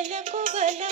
அழகுகலா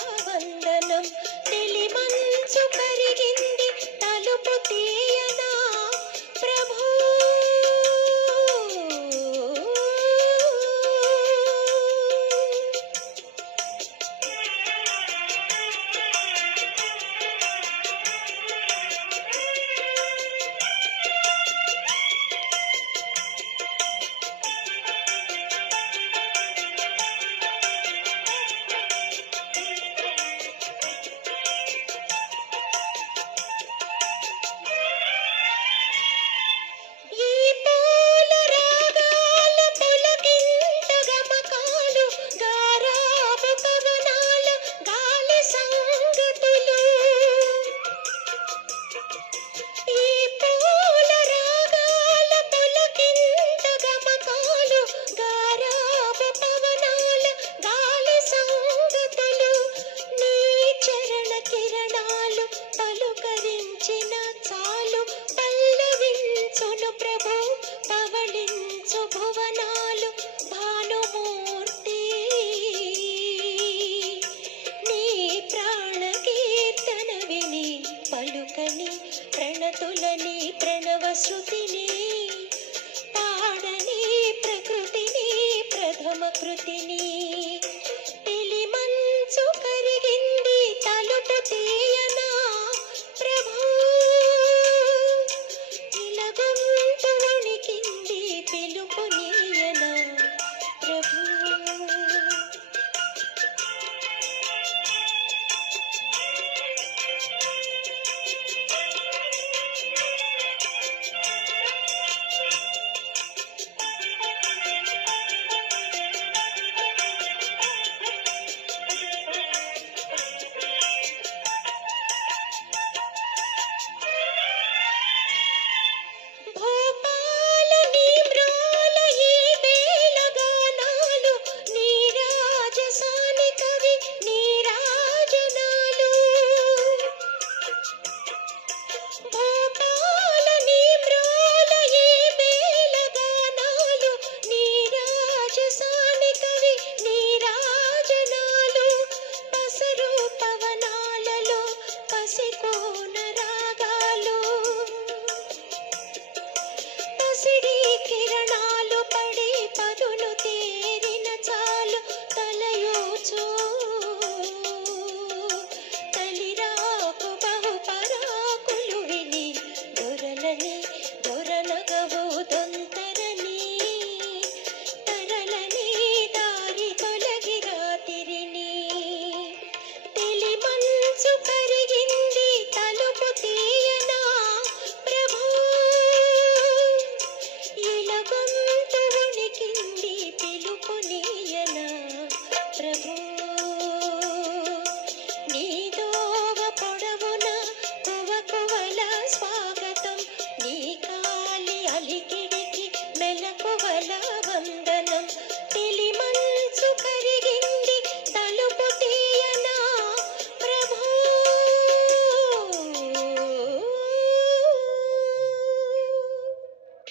ప్రణవ శృతిని